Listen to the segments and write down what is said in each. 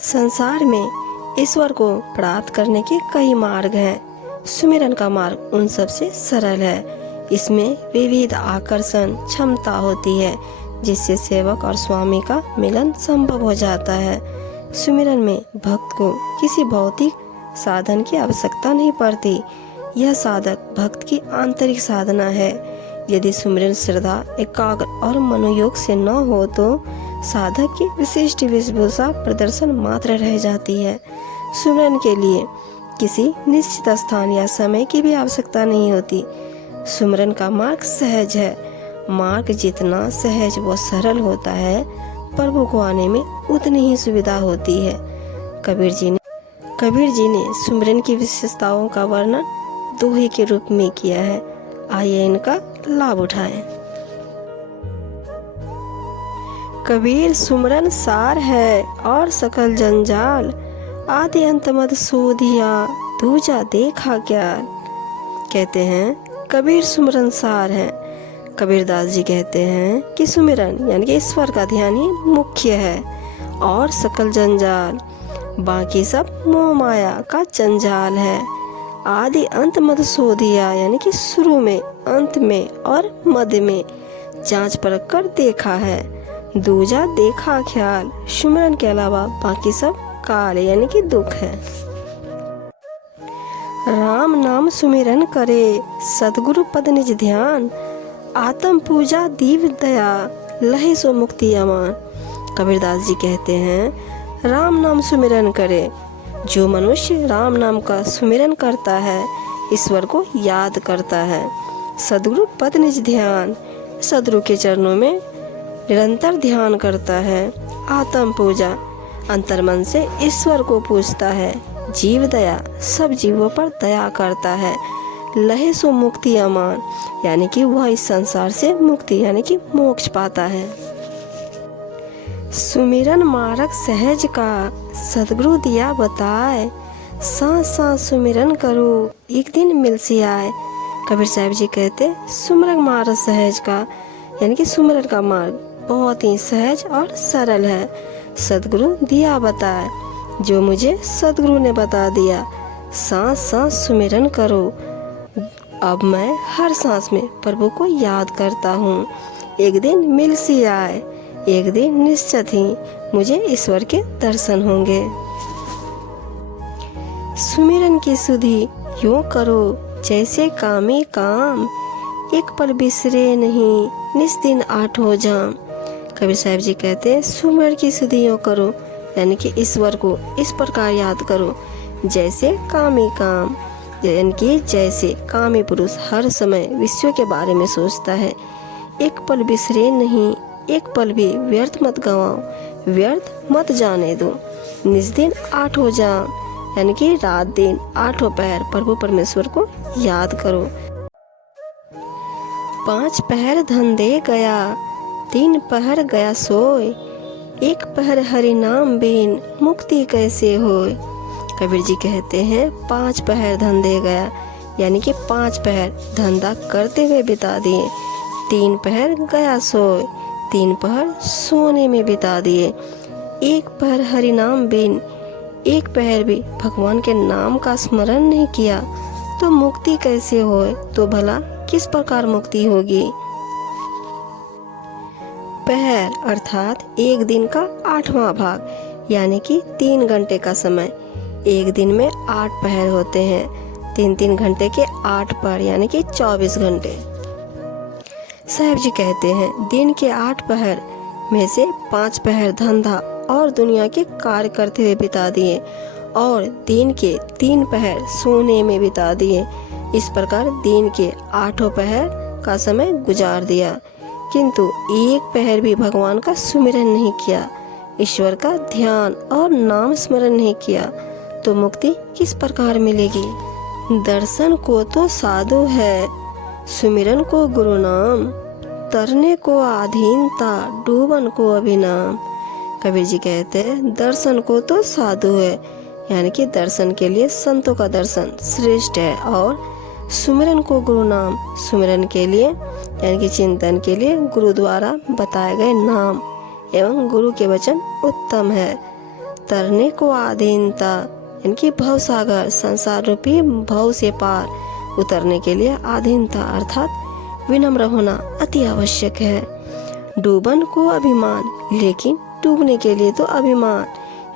संसार में ईश्वर को प्राप्त करने के कई मार्ग हैं। सुमिरन का मार्ग उन सबसे सरल है। इसमें विविध आकर्षण क्षमता होती है, जिससे सेवक और स्वामी का मिलन संभव हो जाता है। सुमिरन में भक्त को किसी भौतिक साधन की आवश्यकता नहीं पड़ती। यह साधक भक्त की आंतरिक साधना है। यदि सुमिरन श्रद्धा, एकाग्र और मनोयोग से न हो तो साधक की विशिष्ट वेशभूषा प्रदर्शन मात्र रह जाती है। सुमिरन के लिए किसी निश्चित स्थान या समय की भी आवश्यकता नहीं होती। सुमिरन का मार्ग सहज है। मार्ग जितना सहज व सरल होता है, प्रभु को आने में उतनी ही सुविधा होती है। कबीर जी ने सुमिरन की विशेषताओं का वर्णन दोहे के रूप में किया है। आइए इनका लाभ उठाएं। कबीर सुमिरन सार है और सकल जंजाल, आदि अंत मद सोधिया दूजा देखा क्या। कहते हैं कबीर सुमिरन सार है। कबीरदास जी कहते हैं कि सुमिरन यानी कि ईश्वर का ध्यान ही मुख्य है और सकल जंजाल बाकी सब मोह माया का जंजाल है। आदि अंत मद सोधिया यानी कि शुरू में, अंत में और मध्य में जांच परख कर देखा है। दूजा देखा ख्याल, सुमिरन के अलावा बाकी सब काल यानी कि दुख है। राम नाम सुमिरन करे, सतगुरु पद निज ध्यान, आत्म पूजा दीव दया, लहे सो मुक्ति अमान। कबीरदास जी कहते हैं राम नाम सुमिरन करे। जो मनुष्य राम नाम का सुमिरन करता है, ईश्वर को याद करता है। सदगुरु पद निज ध्यान, सदगुरु के चरणों में निरंतर ध्यान करता है। आत्म पूजा, अंतर्मन से ईश्वर को पूजता है। जीव दया, सब जीवों पर दया करता है। लहे सो मुक्ति अमान, यानी कि वह इस संसार से मुक्ति यानी कि मोक्ष पाता है। सुमिरन मार्ग सहज का, सदगुरु दिया बताए, सांस सांस सुमिरन करो, एक दिन मिल सी आए। कबीर साहब जी कहते सुमिरन मार्ग सहज का यानी कि सुमिरन का मार्ग बहुत ही सहज और सरल है। सदगुरु दिया बताए, जो मुझे सदगुरु ने बता दिया। सांस सांस सुमिरन करो, अब मैं हर सांस में प्रभु को याद करता हूँ। एक दिन मिल सी आए, एक दिन निश्चित ही मुझे ईश्वर के दर्शन होंगे। सुमिरन की सुधि यूं करो जैसे कामी काम, एक पल बिसरे नहीं निस दिन आठों जाम। कबीर साहब जी कहते हैं सुमिरन की सुधि यूं करो यानी कि ईश्वर को इस प्रकार याद करो जैसे कामी काम, यानी कि जैसे कामी पुरुष हर समय विषयों के बारे में सोचता है। एक पल बिसरे नहीं, एक पल भी व्यर्थ मत गवाओ, व्यर्थ मत जाने दो। निज दिन आठों जाम, यानी कि रात दिन आठों पहर प्रभु परमेश्वर को याद करो। 5 पहर धन दे गया, 3 पहर गया सोए, 1 पहर हरि नाम बिन मुक्ति कैसे होए। कबीर जी कहते हैं 5 पहर धन दे गया, यानी कि 5 पहर धंधा करते हुए बिता दिए। 3 पहर गया सोए, 3 पहर सोने में बिता दिए। 1 पहर हरि नाम बिन, 1 पहर भी भगवान के नाम का स्मरण नहीं किया तो मुक्ति कैसे होए। तो भला किस प्रकार मुक्ति होगी। पहर अर्थात एक दिन का 8वां भाग, यानी कि 3 घंटे का समय। एक दिन में 8 पहर होते हैं। 3-3 घंटे के 8 पहर यानी कि 24 घंटे। साहब जी कहते हैं दिन के 8 पहर में से 5 पहर धंधा और दुनिया के कार्य करते हुए बिता दिए और दिन के 3 पहर सोने में बिता दिए। इस प्रकार दिन के 8 पहर का समय गुजार दिया, किंतु 1 पहर भी भगवान का सुमिरन नहीं किया, ईश्वर का ध्यान और नाम स्मरण नहीं किया तो मुक्ति किस प्रकार मिलेगी। दर्शन को तो साधु है, सुमिरन को गुरु नाम, तरने को आधीनता, डूबन को अभिनाम। कबीर जी कहते हैं दर्शन को तो साधु है, यानी कि दर्शन के लिए संतों का दर्शन श्रेष्ठ है, और सुमिरन को गुरु नाम, सुमिरन के लिए यानी कि चिंतन के लिए गुरु द्वारा बताए गए नाम एवं गुरु के वचन उत्तम है। तरने को अधीनता, इनकी भव सागर, संसार रूपी भव से पार उतरने के लिए अधीनता अर्थात विनम्र होना अति आवश्यक है। डूबन को अभिमान, लेकिन डूबने के लिए तो अभिमान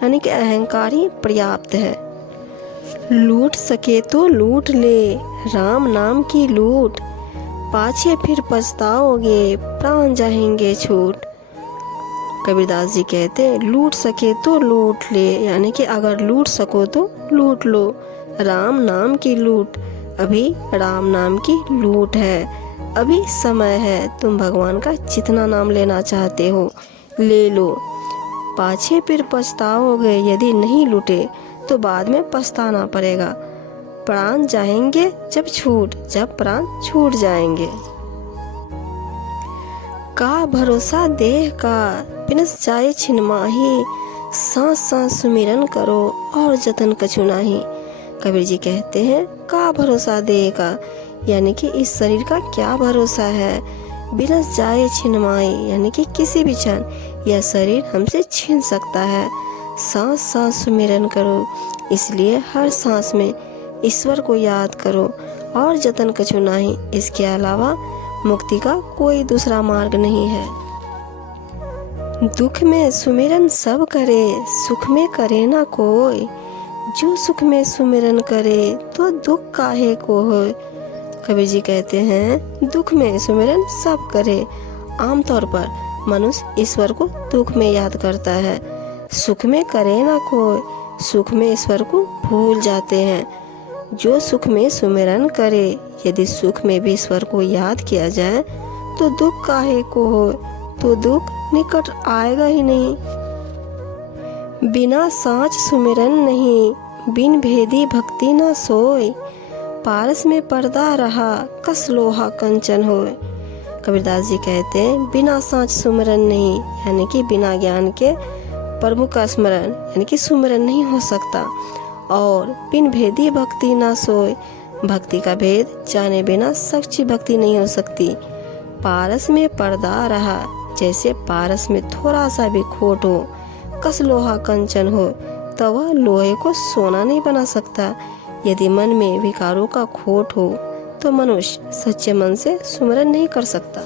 यानी कि अहंकार ही पर्याप्त है। लूट सके तो लूट ले, राम नाम की लूट, पाछे फिर पछताओगे, प्राण जाएंगे छूट। कबीरदास जी कहते हैं लूट सके तो लूट ले, यानी कि अगर लूट सको तो लूट लो। राम नाम की लूट, अभी राम नाम की लूट है, अभी समय है, तुम भगवान का जितना नाम लेना चाहते हो ले लो। पाछे फिर पछताओगे, यदि नहीं लूटे तो बाद में पछताना पड़ेगा। प्राण जाएंगे जब प्राण छूट जाएंगे। का भरोसा देह का, बिनस जाए छिन माही, सांस सांस सुमिरन करो और जतन कछु नाही। कबीर जी कहते हैं का भरोसा देह का, यानी कि इस शरीर का क्या भरोसा है। बिनस जाए छिन माही, यानी कि किसी भी क्षण यह शरीर हमसे छीन सकता है। सांस सांस सुमिरन करो, इसलिए हर सांस में ईश्वर को याद करो और जतन कछु नाही, इसके अलावा मुक्ति का कोई दूसरा मार्ग नहीं है। दुख में सुमिरन सब करे, सुख में करे ना कोई, जो सुख में सुमिरन करे तो दुख काहे को होए। कबीर जी कहते हैं दुख में सुमिरन सब करे। आमतौर पर मनुष्य ईश्वर को दुख में याद करता है, सुख में करे ना कोई, सुख में ईश्वर को भूल जाते हैं। जो सुख में सुमिरन करे, यदि सुख में भी ईश्वर को याद किया जाए तो दुख काहे को हो, तो दुख निकट आएगा ही नहीं। बिना सांच सुमिरन नहीं, बिन भेदी भक्ति न सोए, पारस में पर्दा रहा कस लोहा कंचन होए। कबीरदास जी कहते हैं बिना सांच सुमिरन नहीं, यानी कि बिना ज्ञान के प्रभु का स्मरण यानी कि सुमिरन नहीं हो सकता। और बिन भेदी भक्ति ना सोए, भक्ति का भेद जाने बिना सच्ची भक्ति नहीं हो सकती। पारस में पर्दा रहा, जैसे पारस में थोड़ा सा भी खोट हो, कस लोहा कंचन हो, तो वह लोहे को सोना नहीं बना सकता। यदि मन में विकारों का खोट हो तो मनुष्य सच्चे मन से सुमिरन नहीं कर सकता।